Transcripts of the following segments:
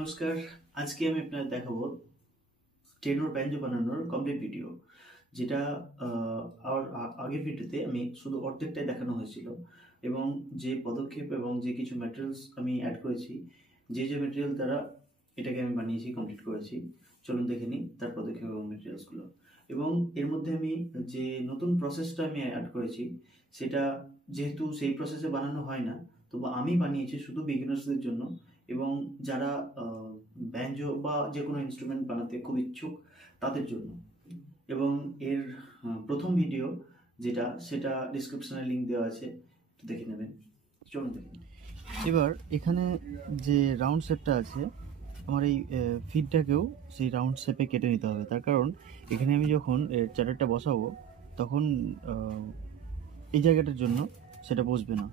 নমস্কার, আজকে আমি আপনাদের দেখাবো টেনর ব্যাঞ্জো বানানোর কমপ্লিট ভিডিও, যেটা আগের ভিডিওতে আমি শুধু অর্ধেকটাই দেখানো হয়েছিল এবং যে পদক্ষেপ এবং যে কিছু ম্যাটেরিয়ালস আমি অ্যাড করেছি, যে ম্যাটেরিয়াল দ্বারা এটাকে আমি বানিয়েছি, কমপ্লিট করেছি, চলুন দেখে নিই তার পদক্ষেপ এবং ম্যাটেরিয়ালসগুলো। এবং এর মধ্যে আমি যে নতুন প্রসেসটা আমি অ্যাড করেছি, সেটা যেহেতু সেই প্রসেসে বানানো হয় না, তবু আমি বানিয়েছি শুধু বিগিনার্সদের জন্য এবং যারা ব্যাঞ্জো বা যে কোনো ইনস্ট্রুমেন্ট বানাতে খুব ইচ্ছুক তাদের জন্য। এবং এর প্রথম ভিডিও সেটা ডিসক্রিপশনে লিঙ্ক দেওয়া আছে, একটু দেখে নেবেন। চলুন দেখে নিন। এবার এখানে যে রাউন্ড শেপটা আছে, আমার এই ফিডটাকেও সেই রাউন্ড শেপে কেটে নিতে হবে। তার কারণ এখানে আমি যখন চার্টারটা বসাবো তখন এই জায়গাটার জন্য সেটা বসবে না।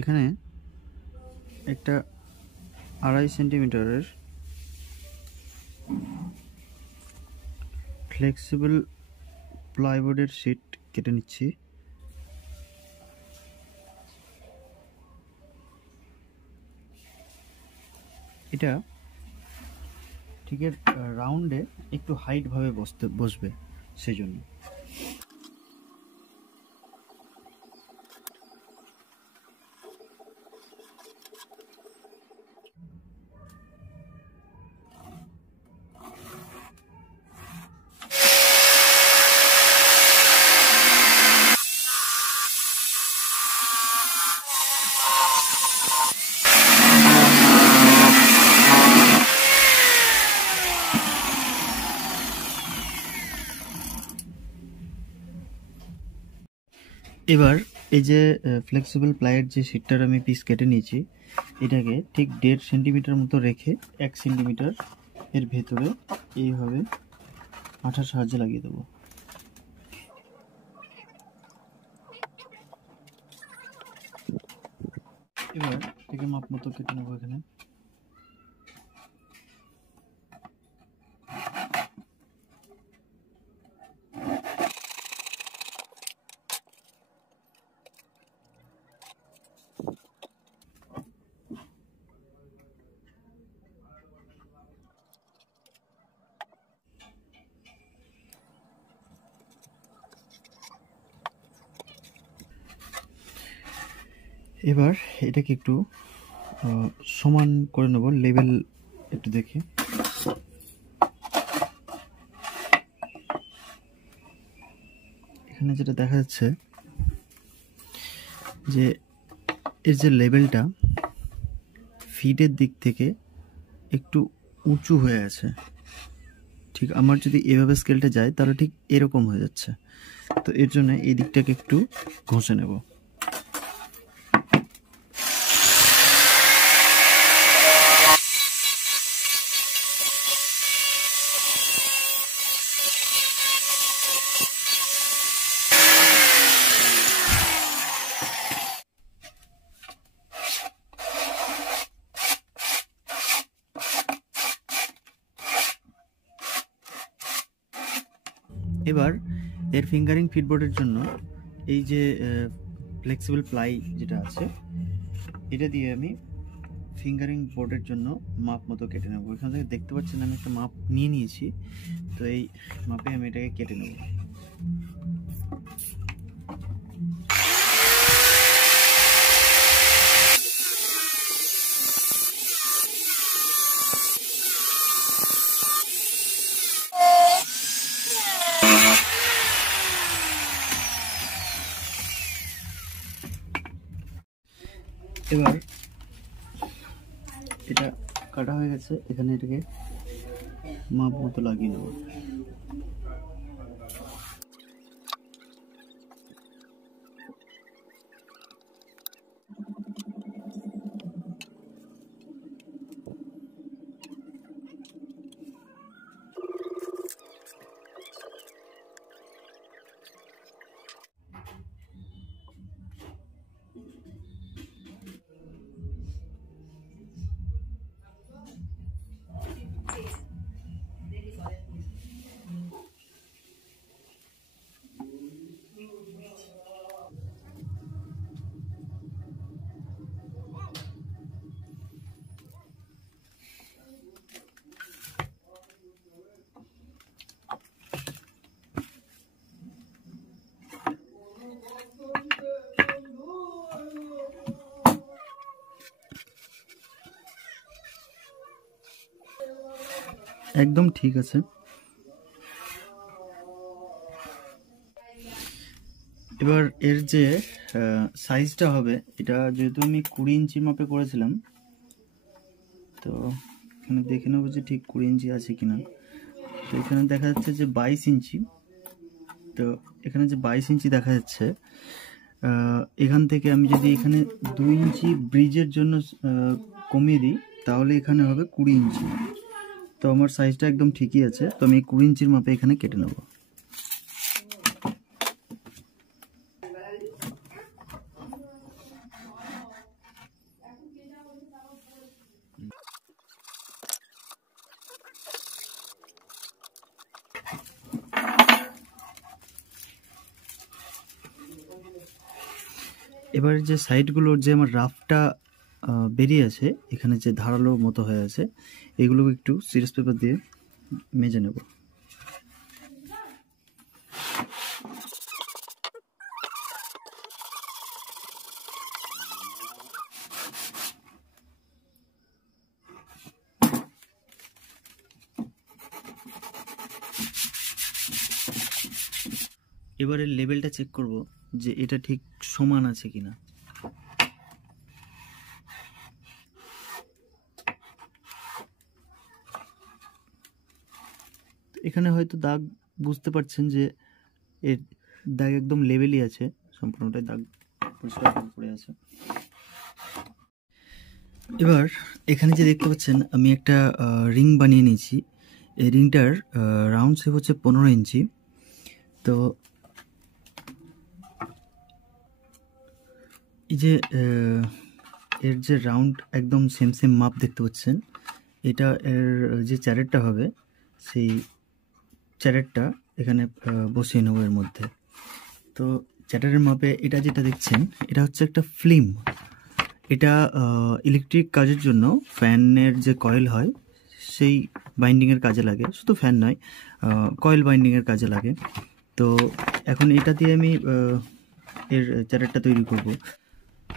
এখানে একটা 2.5 সেন্টিমিটারের ফ্লেক্সিবল প্লাইবোর্ডের শিট কেটে নিচ্ছি। এটা ঠিক রাউন্ডে একটু হাইটভাবে বসবে, সেই জন্য। এবার এই যে ফ্লেক্সিবল প্লাইয়ের যে শিটটার আমি পিস কেটে নিয়েছি, এটাকে ঠিক 1.5 সেন্টিমিটার মতো রেখে 1 সেন্টিমিটার এর ভেতরে এইভাবে আঠার সাহায্যে লাগিয়ে দেবো। এবার এটাকে মাপ মতো কেটে নেবো এখানে। এবার এটাকে একটু সমান করে নেব, লেভেল একটু দেখে। এখানে যেটা দেখা যাচ্ছে যে এর যে লেভেলটা ফিডের দিক থেকে একটু উঁচু হয়ে আছে। ঠিক আমার যদি এভাবে স্কেলটা যায় তাহলে ঠিক এরকম হয়ে যাচ্ছে। তো এর জন্য এই দিকটাকে একটু ঘষে নেব। এবার এর ফিঙ্গারিং ফিডবোর্ডের জন্য এই যে ফ্লেক্সিবল প্লাই যেটা আছে, এটা দিয়ে আমি ফিঙ্গারিং বোর্ডের জন্য মাপ মতো কেটে নেব। এখান থেকে দেখতে পাচ্ছেন আমি একটা মাপ নিয়ে নিয়েছি, তো এই মাপে আমি এটাকে কেটে নেব। এবার এটা কাটা হয়ে গেছে, এখানে এটাকে মাপ মতো লাগিয়ে নেব। একদম ঠিক আছে। এবার এর যে সাইজটা হবে, এটা যেহেতু আমি 20 ইঞ্চি মাপে করেছিলাম, তো এখানে দেখে নেবো যে ঠিক 20 ইঞ্চি আছে কিনা। তো এখানে দেখা যাচ্ছে যে 22 ইঞ্চি। তো এখানে যে 22 ইঞ্চি দেখা যাচ্ছে, এখান থেকে আমি যদি এখানে 2 ইঞ্চি ব্রিজের জন্য কমিয়ে দিই, তাহলে এখানে হবে 20 ইঞ্চি। তো আমার সাইজটা একদম ঠিকই আছে। তো আমি 20 ইঞ্চির মাপে এখানে কেটে নেব। এবার যে সাইডগুলোর যে আমার রাফটা বেরিয়ে আছে, এখানে যে ধারালো মতো হয়ে আছে, এগুলো একটু সিরিজ পেপার দিয়ে মেজে নেব। এবারে লেভেলটা চেক করব যে এটা ঠিক সমান আছে কিনা। এখানে হয়তো দাগ বুঝতে পারছেন যে এর দাগ একদম লেভেলই আছে, সম্পূর্ণটাই দাগ পরিষ্কার পড়ে আছে। এবার এখানে যে দেখতে পাচ্ছেন আমি একটা রিং বানিয়ে নিয়েছি। এই রিংটার রাউন্ড শেপ হচ্ছে 15 ইঞ্চি। তো এই যে এর যে রাউন্ড একদম সেম সেম মাপ দেখতে পাচ্ছেন, এটা এর যে চ্যারেটটা হবে, সেই চ্যারেটটা এখানে বসিয়ে নেব এর মধ্যে। তো চ্যাটারের মাপে এটা যেটা দেখছেন, এটা হচ্ছে একটা ফিল্ম। এটা ইলেকট্রিক কাজের জন্য ফ্যানের যে কয়েল হয় সেই বাইন্ডিংয়ের কাজে লাগে, শুধু ফ্যান নয়, কয়েল বাইন্ডিংয়ের কাজে লাগে। তো এখন এটা দিয়ে আমি এর চ্যাটারটা তৈরি করব।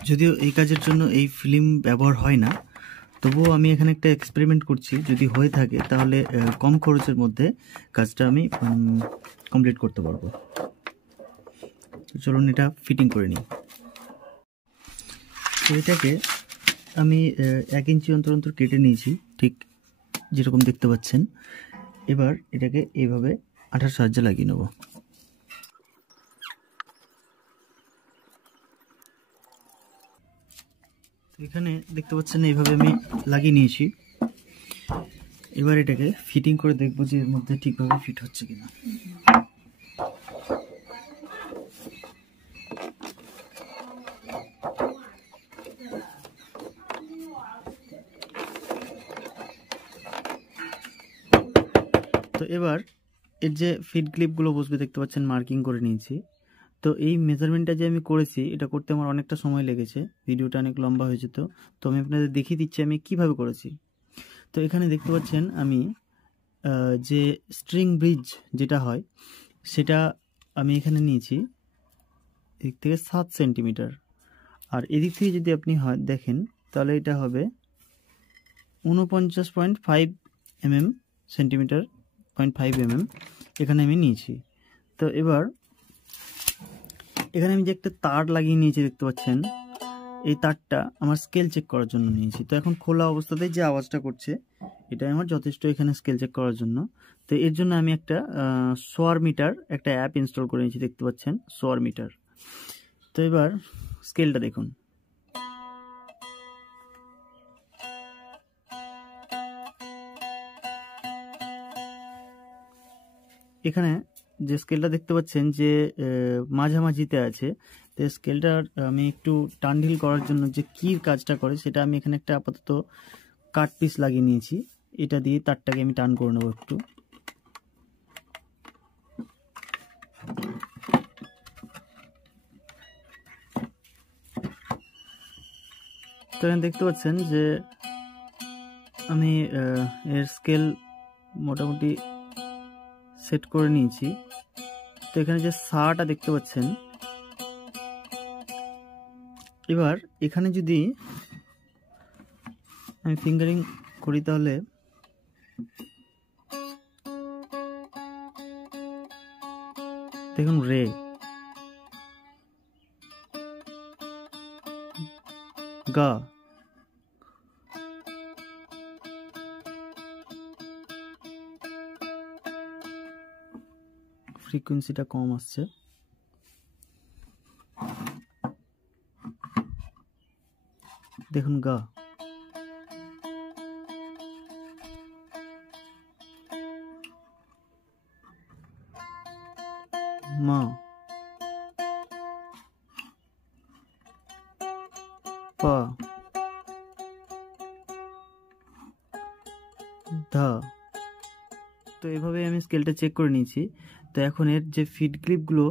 যদিও এই কাজের জন্য এই ফিল্ম ব্যবহার হয় না, তবুও আমি এখানে একটা এক্সপেরিমেন্ট করছি। যদি হয়ে থাকে তাহলে কম খরচের মধ্যে কাজটা আমি কমপ্লিট করতে পারবো। চলুন এটা ফিটিং করে নিই। তো এটাকে আমি 1 ইঞ্চি অন্তর অন্তর কেটে নিয়েছি, ঠিক যেরকম দেখতে পাচ্ছেন। এবার এটাকে এইভাবে আঠার সাহায্যে লাগিয়ে নেব। এখানে দেখতে পাচ্ছেন এইভাবে আমি লাগিয়ে নিয়েছি। এবার এটাকে ফিটিং করে দেখবো যে এর মধ্যে ঠিকভাবে ফিট হচ্ছে কিনা। তো এবার এর যে ফিট ক্লিপগুলো বসবে দেখতে পাচ্ছেন মার্কিং করে নিয়েছি। তো এই মেজারমেন্টটা যে আমি করেছি, এটা করতে আমার অনেকটা সময় লেগেছে, ভিডিওটা অনেক লম্বা হয়ে যেত। তো আমি আপনাদের দেখিয়ে দিচ্ছি আমি কিভাবে করেছি। তো এখানে দেখতে পাচ্ছেন আমি যে স্ট্রিং ব্রিজ যেটা হয়, সেটা আমি এখানে নিয়েছি এদিক থেকে 7 সেন্টিমিটার। আর এদিক থেকে যদি আপনি দেখেন, তাহলে এটা হবে 49.5 mm, সেন্টিমিটার 0.5 mm এখানে আমি নিয়েছি। তো এবার এখানে আমি যে একটা তার লাগিয়ে নিয়েছি দেখতে পাচ্ছেন, এই তারটা আমার স্কেল চেক করার জন্য নিয়েছি। তো এখন খোলা অবস্থাতে যে আওয়াজটা করছে, এটা আমার যথেষ্ট এখানে স্কেল চেক করার জন্য। তো এর জন্য আমি একটা সোয়ার মিটার, একটা অ্যাপ ইনস্টল করে নিয়েছি, দেখতে পাচ্ছেন সোয়ার মিটার। তো এবার স্কেলটা দেখুন। এখানে যে স্কেলটা দেখতে পাচ্ছেন যে মাঝামাঝিতে আছে, তো স্কেলটার আমি একটু টানঢিল করার জন্য যে কির কাজটা করে, সেটা আমি এখানে একটা আপাতত কাট পিস লাগিয়ে নিয়েছি। এটা দিয়ে তারটাকে আমি টান করে নেব একটু। তো এখানে দেখতে পাচ্ছেন যে আমি এর স্কেল মোটামুটি সেট করে নিয়েছি। তো এখানে যে সাটা দেখতে পাচ্ছেন, এবার এখানে যদি আমি ফিঙ্গারিং করি, তাহলে দেখুন রে, গা, ফ্রিকোয়েন্সিটা কম আসছে। দেখুন গা, মা, পা, ধা। তো এভাবে আমি স্কেলটা চেক করে নিয়েছি। তো এখন এর যে ফিড ক্লিপগুলো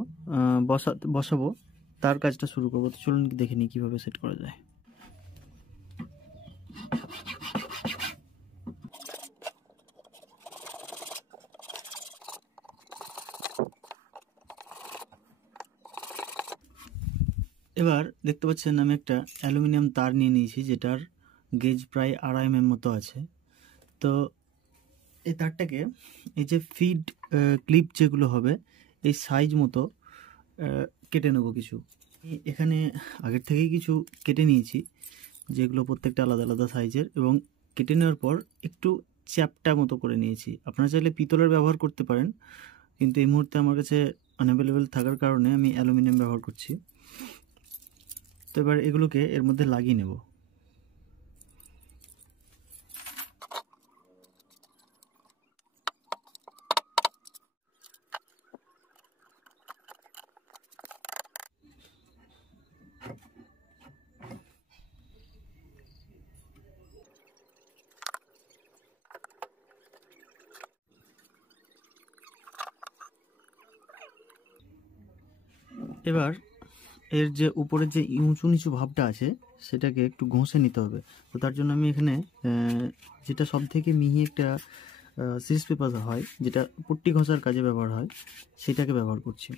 বসাবো তার কাজটা শুরু করবো। তো চলুন দেখে নিই কীভাবে সেট করা যায়। এবার দেখতে পাচ্ছেন আমি একটা অ্যালুমিনিয়াম তার নিয়ে নিয়েছি, যেটার গেজ প্রায় 2.5 mm মতো আছে। তো এই তারটাকে এই যে ফিড ক্লিপ যেগুলো হবে এই সাইজ মতো কেটে নেবো কিছু। এখানে আগের থেকেই কিছু কেটে নিয়েছি, যেগুলো প্রত্যেকটা আলাদা আলাদা সাইজের, এবং কেটে নেওয়ার পর একটু চ্যাপটা মতো করে নিয়েছি। আপনারা চাইলে পিতলের ব্যবহার করতে পারেন, কিন্তু এই মুহূর্তে আমার কাছে আনঅ্যাভেলেবেল থাকার কারণে আমি অ্যালুমিনিয়াম ব্যবহার করছি। তো এবার এগুলোকে এর মধ্যে লাগিয়ে নেব। এবার এর যে উপরের যে উঁচু নিচু ভাবটা আছে সেটাকে একটু ঘষে নিতে হবে। তো তার জন্য আমি এখানে যেটা সব থেকে মিহি একটা সিরিজ পেপার হয়, যেটা পট্টি ঘষার কাজে ব্যবহার হয়, সেটাকে ব্যবহার করছি।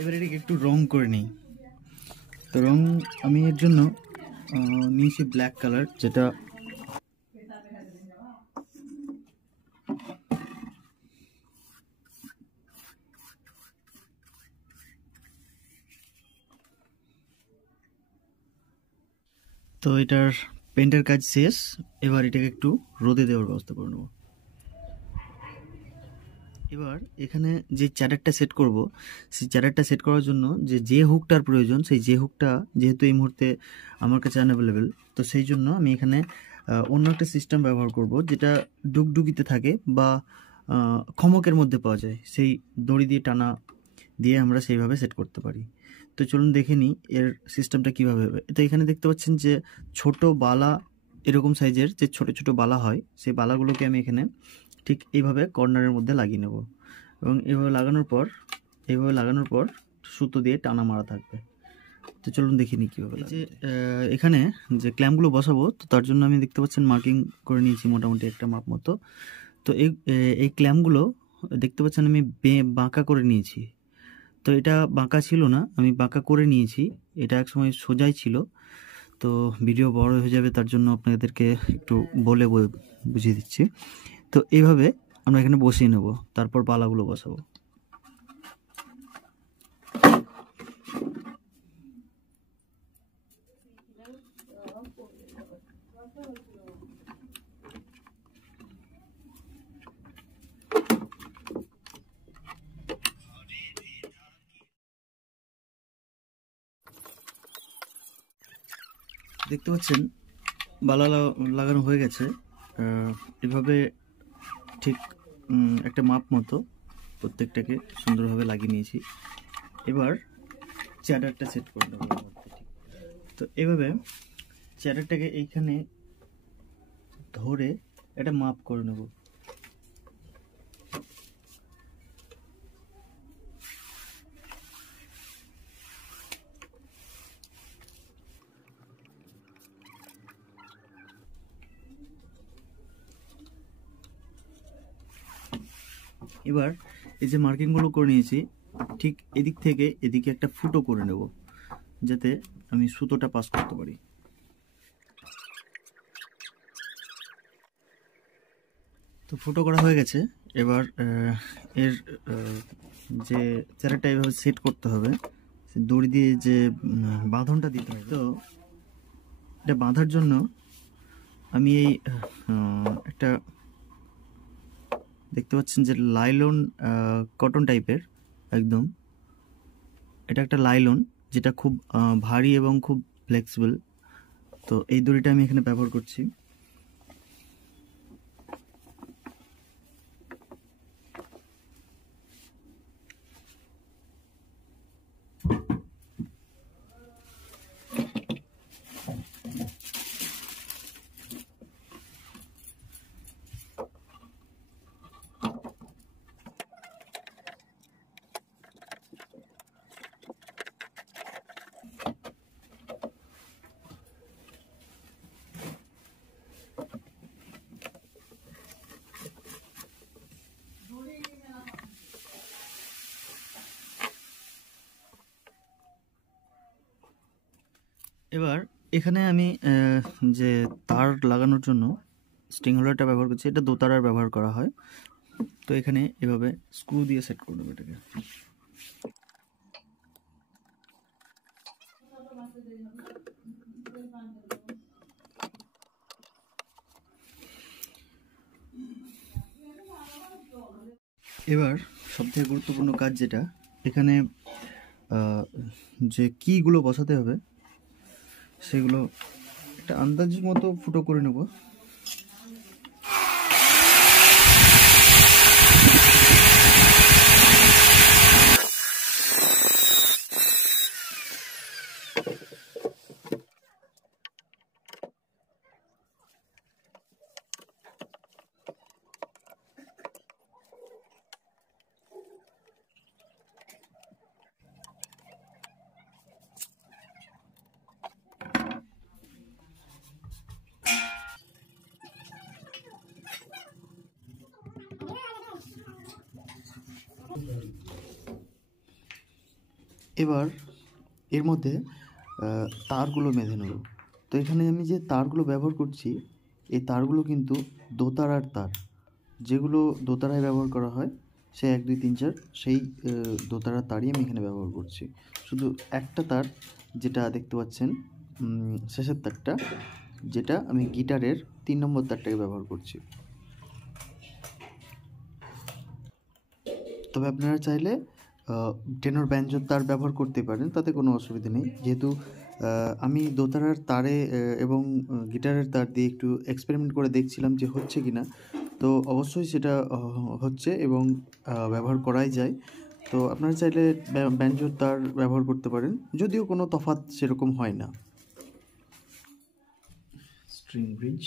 এবার এটাকে একটু রং করে নিই। তো রং আমি এর জন্য নিয়েছি ব্ল্যাক কালার, যেটা তো এটার পেন্টের কাজ শেষ। এবার এটাকে একটু রোদে দেওয়ার ব্যবস্থা করে নেব। এবার এখানে যে চ্যাডারটা সেট করব, সেই চ্যাডারটা সেট করার জন্য যে হুকটার প্রয়োজন, সেই যে হুকটা যেহেতু এই মুহূর্তে আমার কাছে আনঅ্যাভেলেবেল, তো সেই জন্য আমি এখানে অন্য একটা সিস্টেম ব্যবহার করব, যেটা ডুগডুগিতে থাকে বা খমকের মধ্যে পাওয়া যায়। সেই দড়ি দিয়ে টানা দিয়ে আমরা সেইভাবে সেট করতে পারি। তো চলুন দেখে নিই এর সিস্টেমটা কীভাবে হবে। তো এখানে দেখতে পাচ্ছেন যে ছোট বালা, এরকম সাইজের যে ছোট ছোট বালা হয়, সেই বালাগুলোকে আমি এখানে ঠিক এইভাবে কর্নারের মধ্যে লাগিয়ে নেব, এবং এইভাবে লাগানোর পর সুতো দিয়ে টানা মারা থাকবে। তো চলুন দেখে নিই কীভাবে। যে এখানে যে ক্ল্যাম্পগুলো বসাবো, তো তার জন্য আমি দেখতে পাচ্ছেন মার্কিং করে নিয়েছি মোটামুটি একটা মাপ মতো। তো এই ক্ল্যাম্পগুলো দেখতে পাচ্ছেন আমি বাঁকা করে নিয়েছি। তো এটা বাঁকা ছিল না, আমি বাঁকা করে নিয়েছি। এটা এক সময় সোজাই ছিল। তো ভিডিও বড় হয়ে যাবে, তার জন্য আপনাদেরকে একটু বলে বুঝিয়ে দিচ্ছি। তো এইভাবে আমরা এখানে বসিয়ে নেব, তারপর বালাগুলো বসাবো। দেখতে পাচ্ছেন বালা লাগানো হয়ে গেছে। এভাবে ঠিক একটা মাপ মতো প্রত্যেকটাকে সুন্দরভাবে লাগিয়ে নিয়েছি। এবার চ্যাডারটা সেট করে দেবো। তো এভাবে চ্যাডারটাকে এইখানে ধরে এটা মাপ করে নেব। এবার এই যে মার্কিংগুলো করে নিয়েছি, ঠিক এদিক থেকে এদিকে একটা ফুটো করে নেব যাতে আমি সুতোটা পাস করতে পারি। তো ফুটো করা হয়ে গেছে। এবার এর যে চারাটা এভাবে সেট করতে হবে, দড়ি দিয়ে যে বাঁধনটা দিতে হবে। তো এটা বাঁধার জন্য আমি এই একটা দেখতে পাচ্ছেন যে লাইলন কটন টাইপের একদম, এটা একটা লাইলন যেটা খুব ভারী এবং খুব ফ্লেক্সিবল। তো এই দড়িটা আমি এখানে ব্যবহার করছি। এবার এখানে আমি যে তার লাগানোর জন্য স্ট্রিং হোল্ডারটা ব্যবহার করছি, এটা দোতারার ব্যবহার করা হয়। তো এখানে এভাবে স্ক্রু দিয়ে সেট করে দেবো এটাকে। এবার সবথেকে গুরুত্বপূর্ণ কাজ যেটা, এখানে যে কিগুলো বসাতে হবে সেগুলো একটা আন্দাজ মতো ফুটো করে নেব। এবার এর মধ্যে তারগুলো বেঁধে নেব। তো এখানে আমি যে তারগুলো ব্যবহার করছি, এই তারগুলো কিন্তু দোতারার তার, যেগুলো দোতারায় ব্যবহার করা হয়, সে 1 2 3 4 সেই দোতারার তারই আমি এখানে ব্যবহার করছি। শুধু একটা তার যেটা দেখতে পাচ্ছেন শেষের তারটা, যেটা আমি গিটারের 3 নম্বর তারটাকে ব্যবহার করছি। তবে আপনারা চাইলে টেনর ব্যাঞ্জোর তার ব্যবহার করতে পারেন, তাতে কোনো অসুবিধা নেই। যেহেতু আমি দোতারার তারে এবং গিটারের তার দিয়ে একটু এক্সপেরিমেন্ট করে দেখছিলাম যে হচ্ছে কি না। তো অবশ্যই সেটা হচ্ছে এবং ব্যবহার করাই যায়। তো আপনারা চাইলে ব্যাঞ্জোর তার ব্যবহার করতে পারেন, যদিও কোনো তফাৎ সেরকম হয় না। String bridge.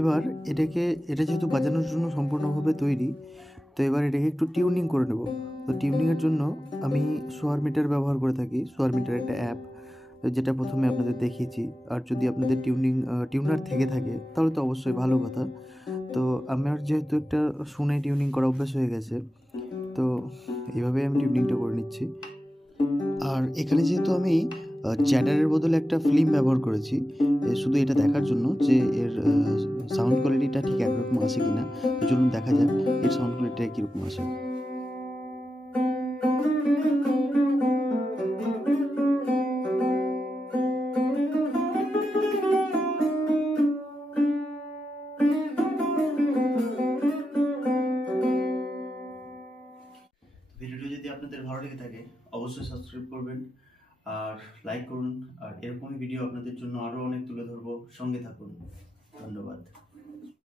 এবার এটা যেহেতু বাজানোর জন্য সম্পূর্ণভাবে তৈরি, তো এবার এটাকে একটু টিউনিং করে নেব। তো টিউনিংয়ের জন্য আমি সোয়ার মিটার ব্যবহার করে থাকি। সোয়ার মিটার একটা অ্যাপ, যেটা প্রথমে আপনাদের দেখিয়েছি। আর যদি আপনাদের টিউনার থেকে থাকে তাহলে তো অবশ্যই ভালো কথা। তো আমার যেহেতু একটা শুনে টিউনিং করা অভ্যাস হয়ে গেছে, তো এইভাবেই আমি টিউনিংটা করে নিচ্ছি। আর এখানে যেহেতু আমি চ্যাডারের বদলে একটা ফিল্ম ব্যবহার করেছি, শুধু এটা দেখার জন্য যে এর সাউন্ড কোয়ালিটিটা ঠিক একরকম আসে কিনা। তো চলুন দেখা যাক এর সাউন্ড কোয়ালিটিটা কীরকম আসে। ভিডিওটি যদি আপনাদের ভালো লেগে থাকে অবশ্যই সাবস্ক্রাইব করবেন আর লাইক করুন। আর এরকমই ভিডিও আপনাদের জন্য আরও অনেক তুলে ধরবো, সঙ্গে থাকুন। ধন্যবাদ।